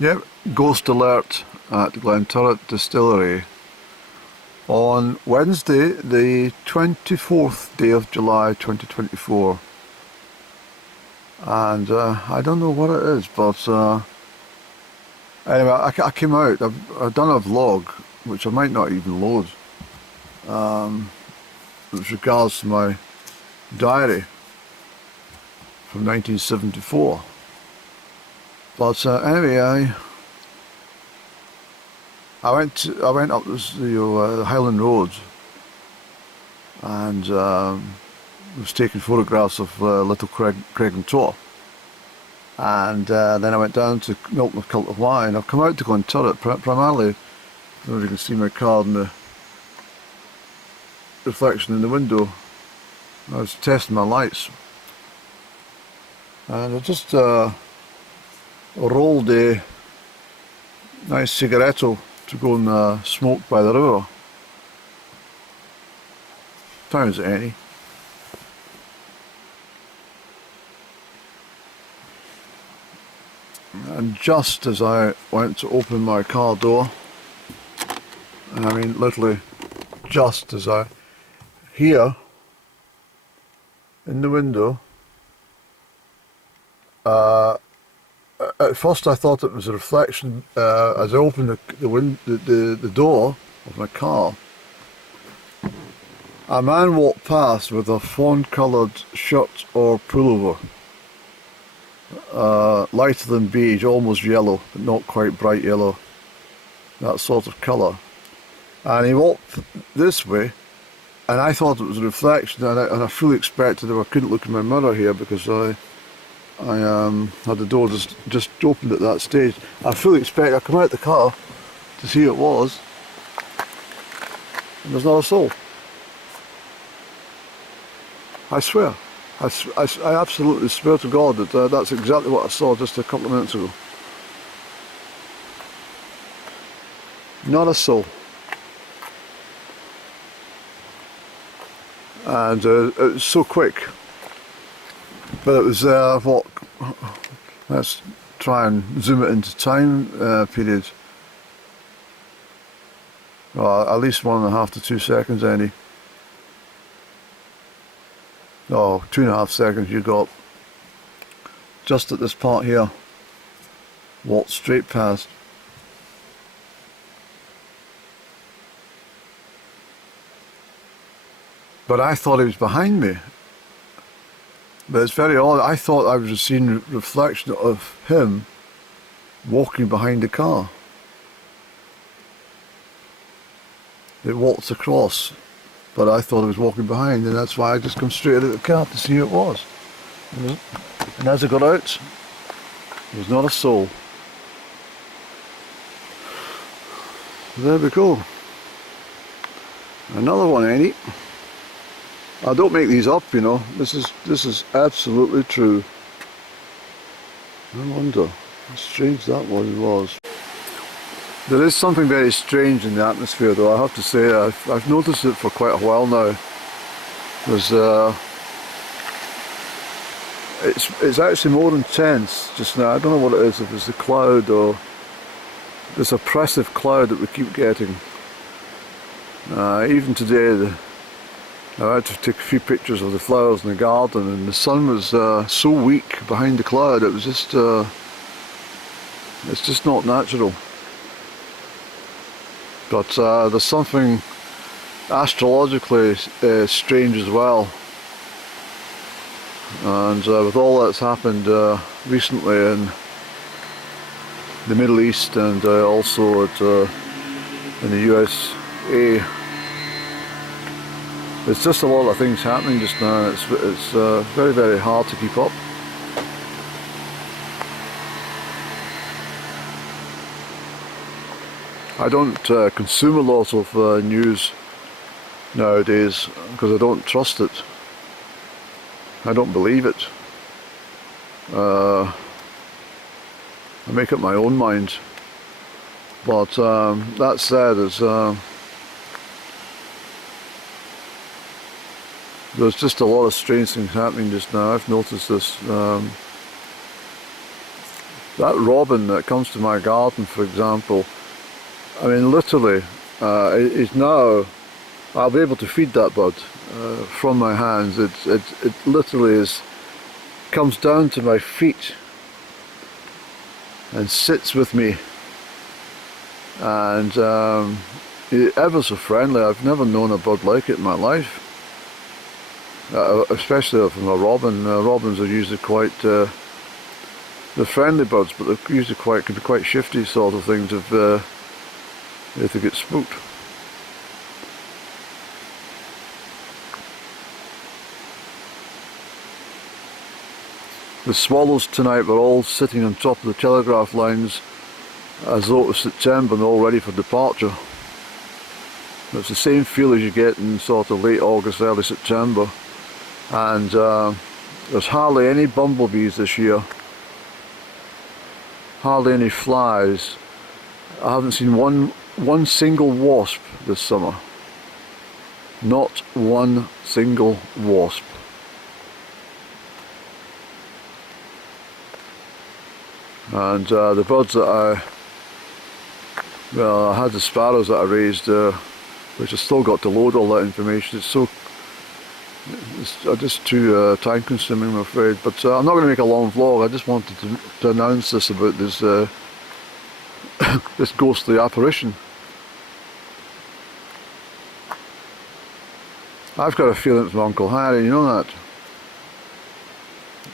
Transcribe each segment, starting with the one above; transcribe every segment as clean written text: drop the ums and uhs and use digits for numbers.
Yep, ghost alert at Glenturret Distillery on Wednesday, the 24th day of July 2024. And I don't know what it is, but anyway, I came out. I've done a vlog, which I might not even load, with regards to my diary from 1974. But anyway, I went up the Highland Road and was taking photographs of Little Craigentor, and then I went down to Milton of Cultawhy, and I've come out to Glenturret primarily. I don't know if you can see my car in the reflection in the window. I was testing my lights, and I just rolled a nice cigaretto to go and smoke by the river. Time is it any? And just as I went to open my car door, and I mean literally just as I hear in the window, at first I thought it was a reflection as I opened the door of my car. A man walked past with a fawn-coloured shirt or pullover, lighter than beige, almost yellow, but not quite bright yellow, that sort of colour. And he walked this way, and I thought it was a reflection, and I fully expected I couldn't look in my mirror here because I had the door just opened at that stage. I fully expect I come out the car to see it was, and there's not a soul. I swear, I absolutely swear to God that that's exactly what I saw just a couple of minutes ago. Not a soul. And it was so quick. But it was, what, let's try and zoom it into time period. Well, at least 1.5 to 2 seconds, any. Oh, 2.5 seconds you got. Just at this part here. Walked straight past. But I thought he was behind me. But it's very odd. I thought I was seeing a reflection of him walking behind the car. It walked across, but I thought I was walking behind, and that's why I just come straight out of the car to see who it was. And as I got out, there was not a soul. There we go. Another one, ain't it? I don't make these up, you know. This is absolutely true. I wonder how strange that was. There is something very strange in the atmosphere, though. I have to say, I've noticed it for quite a while now. There's it's actually more intense just now. I don't know what it is. If it's the cloud or this oppressive cloud that we keep getting. Even today, I had to take a few pictures of the flowers in the garden, and the sun was so weak behind the cloud. It was just, it's just not natural. But there's something astrologically strange as well. And with all that's happened recently in the Middle East and also in the USA, there's just a lot of things happening just now, and it's very, very hard to keep up. I don't consume a lot of news nowadays because I don't trust it. I don't believe it. I make up my own mind. But that said, there's just a lot of strange things happening just now. I've noticed this. That robin that comes to my garden, for example, I mean, literally, is now, I'll be able to feed that bird from my hands. It literally comes down to my feet and sits with me, and ever so friendly. I've never known a bird like it in my life, especially from a robin. Robins are usually quite they're friendly birds, but they're usually can be quite shifty sort of things if they get spooked. The swallows tonight were all sitting on top of the telegraph lines as though it was September and all ready for departure. It's the same feel as you get in sort of late August, early September, and there's hardly any bumblebees this year, hardly any flies. I haven't seen one single wasp this summer. Not one single wasp. And the birds that I had the sparrows that I raised, which I still got to load all that information. It's just too time consuming, I'm afraid. But I'm not going to make a long vlog. I just wanted to announce this about this this ghostly apparition. I've got a feeling it's my Uncle Harry, you know that?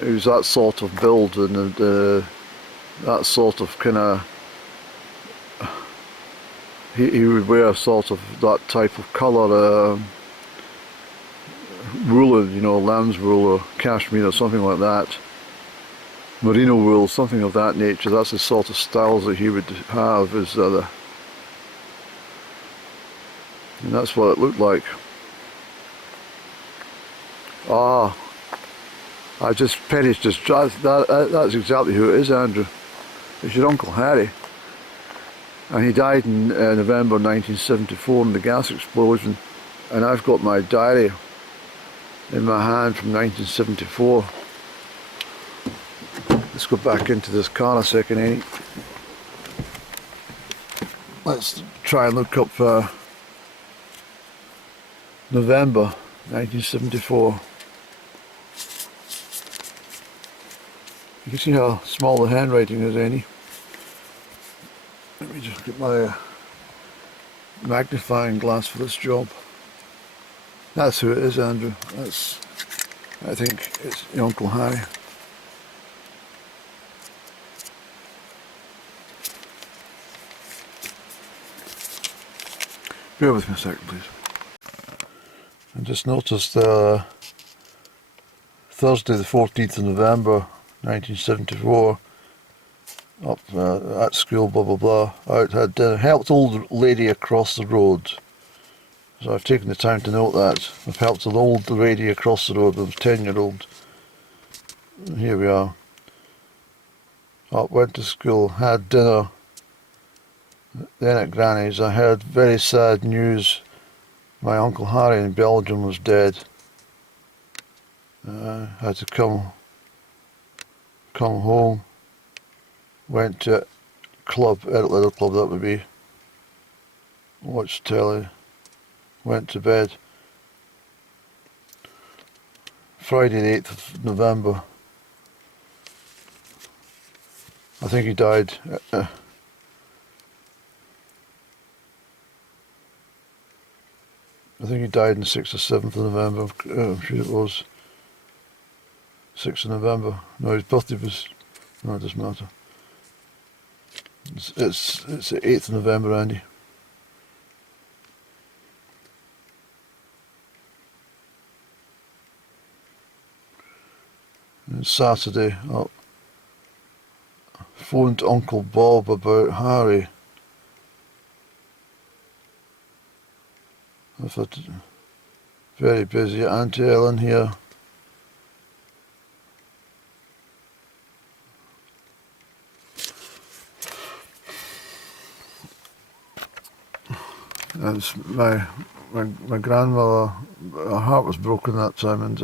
He was that sort of build and that sort of kind of, he would wear sort of that type of colour, wool, you know, lamb's wool or cashmere or something like that, merino wool, something of that nature. That's the sort of styles that he would have, and that's what it looked like. Ah, Penny's just, that's exactly who it is, Andrew. It's your Uncle Harry. And he died in November 1974 in the gas explosion. And I've got my diary in my hand from 1974. Let's go back into this car a second, eh? Let's try and look up November 1974. You can see how small the handwriting is, Annie. Let me just get my magnifying glass for this job. That's who it is, Andrew. I think it's your Uncle Harry. Bear with me a second, please. I just noticed Thursday the 14th of November 1974, up at school, blah blah blah. I had helped old lady across the road. So I've taken the time to note that. I've helped an old lady across the road. I was 10-year-old. Here we are. Up, went to school, had dinner. Then at Granny's I heard very sad news. My Uncle Harry in Belgium was dead. Had to come home. Went to club, little club that would be. Watched telly. Went to bed. Friday the 8th of November. I think he died. I think he died on the 6th or 7th of November. I'm sure it was 6th of November. No, his birthday was. No, it doesn't matter. It's the 8th of November, Andy. And it's Saturday. I phoned Uncle Bob about Harry. I've had very busy. Auntie Ellen here. It's my grandmother, her heart was broken that time, and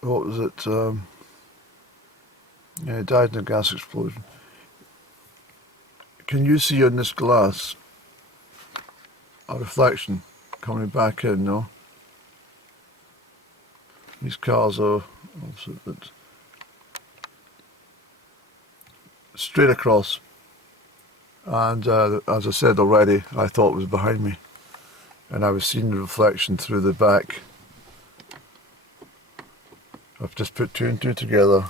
what was it? Yeah, he died in a gas explosion. Can you see on this glass a reflection coming back in, no? These cars are straight across, and as I said already, I thought it was behind me, and I was seeing the reflection through the back. I've just put two and two together,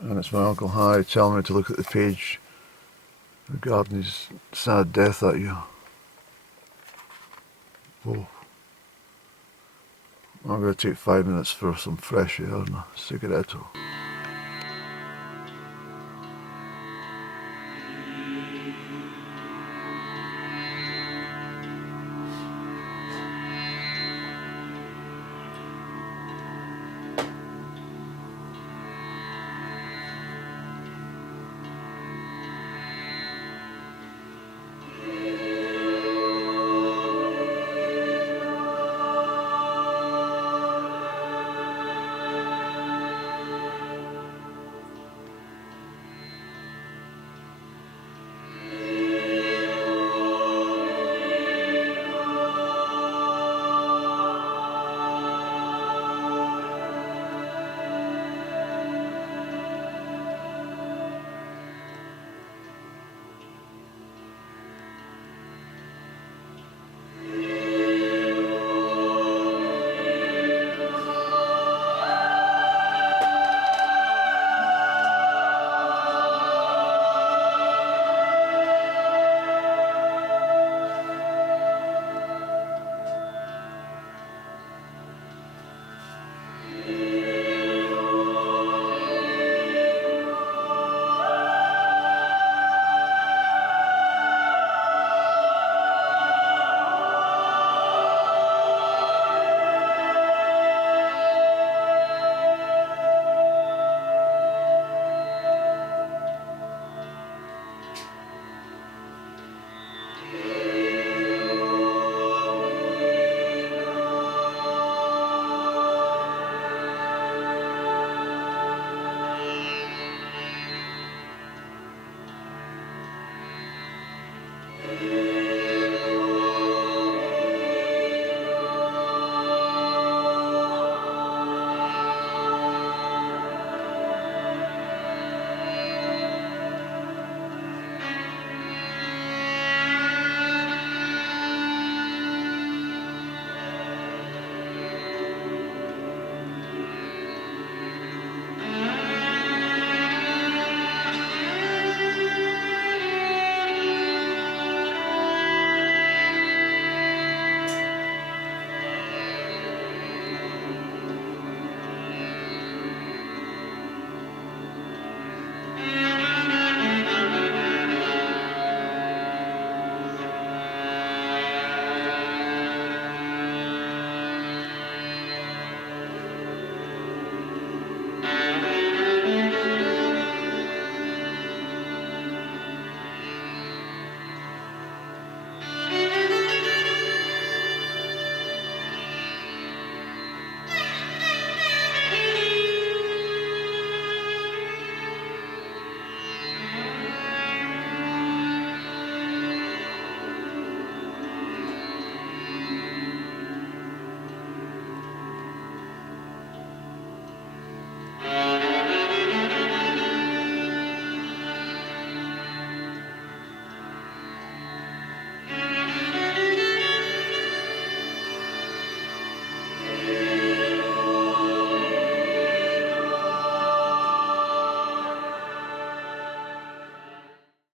and it's my Uncle Harry telling me to look at the page regarding his sad death that year. Oh. I'm going to take 5 minutes for some fresh air and a cigaretto.